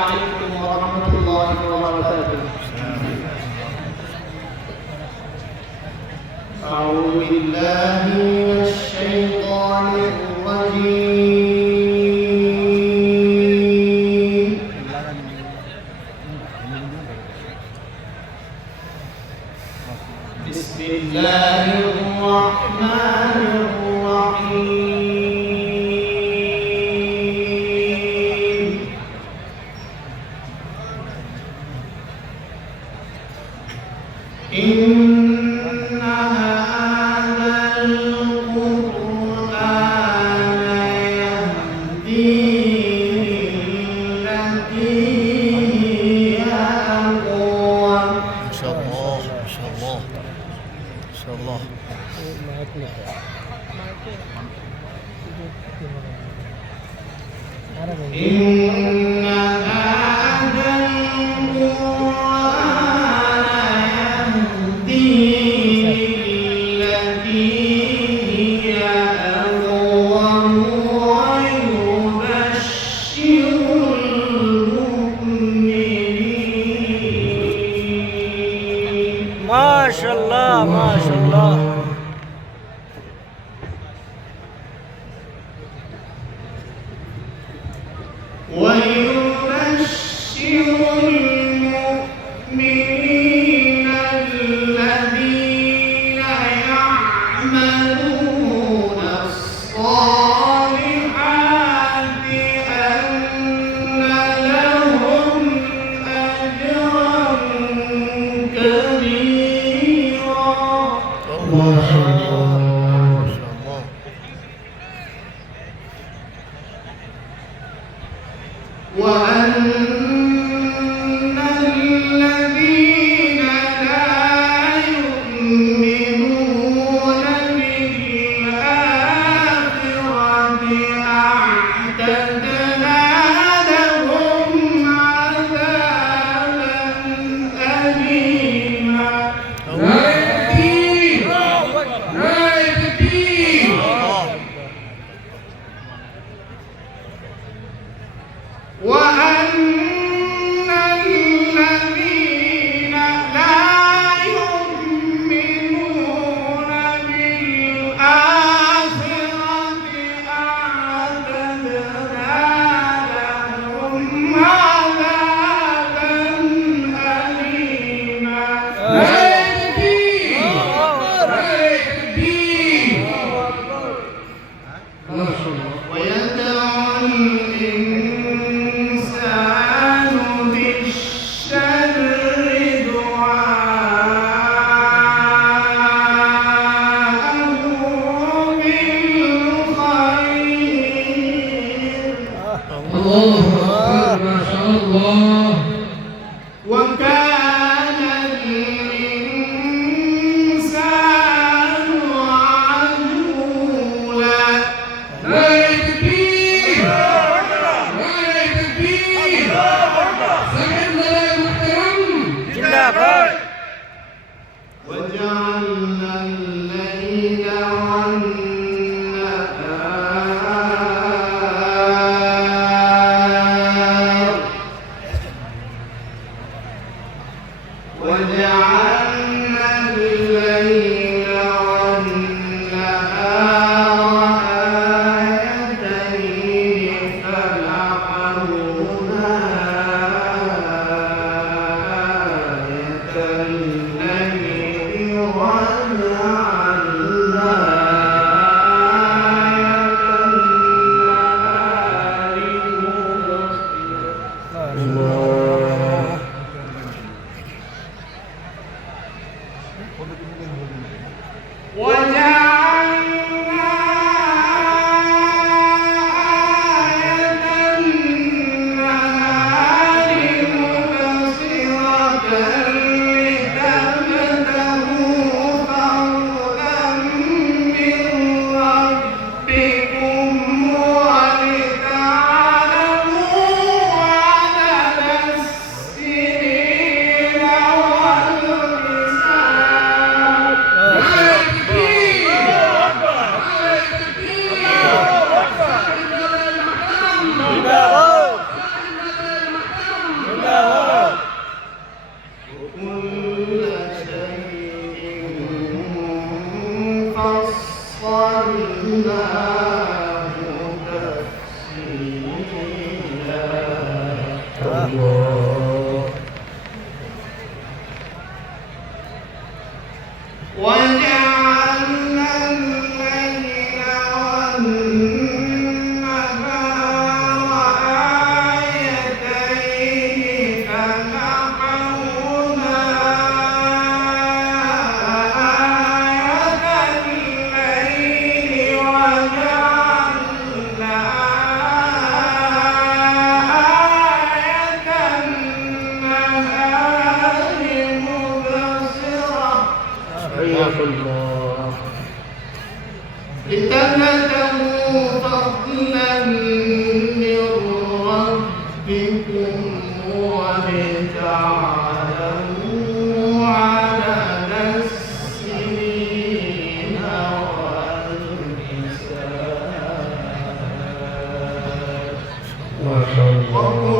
عليكم ورحمة الله وبركاته. أعوذ بالله من الشيطان الرجيم. بسم الله الرحمن الرحيم. إن هذا القرآن يهدي للتي هي أقوم. ما شاء الله ما شاء الله ما شاء الله. إن هذا القرآن يهدي للتي هي أقوم ويبشر المؤمنين. ما شاء الله ما شاء الله. ويبشر المؤمنين الذين يعملون الصالحات أن لهم أجرا كبيرا. ما شاء الله ما شاء الله. وأن الذين لا يؤمنون بالآخرة أعتدنا لهم عذابا أليما. لا يكفي لا يكفي. وأن الذين لا يؤمنون بالآخرة أعتدنا لهم عذابا أليما. لا يكفي لا يكفي. ويدعو الإنسان بالشر دعاءه بالخير. الله أكبر ما شاء الله. وكان الإنسان عجولا. لا يكفي لا يكفي. سمعنا يا محترم. وجعلنا الليل والنهار وجعلنا الليل والنهار آيتين فمحونا آية الليل وجعلنا آية النهار مبصرة. وجعلنا آية النهار مبصرة لتبتغوا فضلا من ربكم ولتعلموا عدد الله وجعلنا الليل والنهار آيتين فمحونا آية الليل وجعلنا آية النهار مبصرة حياكم الله لتبتغوا فضلا من ربكم ولتعلموا عدد السنين والحساب ما شاء الله